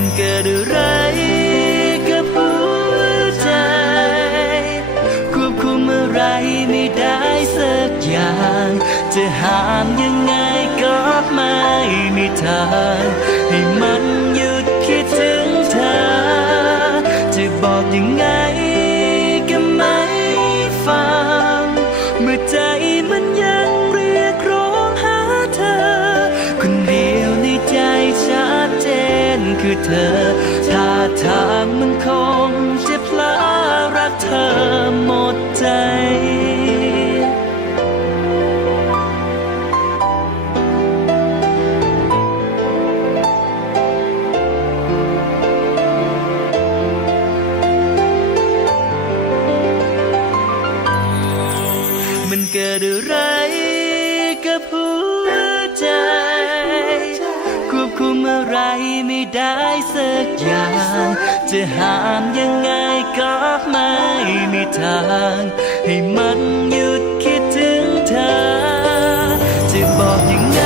มันเกิดอะไรกับหัวใจ ควบคุมอะไรไม่ได้สักอย่าง จะห้ามยังไงก็ไม่มีทางให้มันหยุดคิดถึงเธอ จะบอกยังไงก็ไม่ฟังเมื่อใจ คือเธอท่าทางมันคงจะพลารักเธอหมดใจ มันเกิดอะไร ไม่ได้สักอย่าง จะห้ามยังไงก็ไม่มีทาง ให้มันหยุดคิดถึงเธอ จะบอกยังไง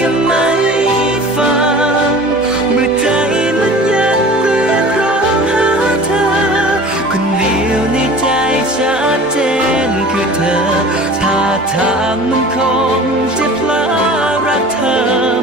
ก็ไม่ฟัง เมื่อใจมันยังเรียกร้องหาเธอ คนเดียวในใจชัดเจนคือเธอท่าทางมันคงจะพลารักเธอ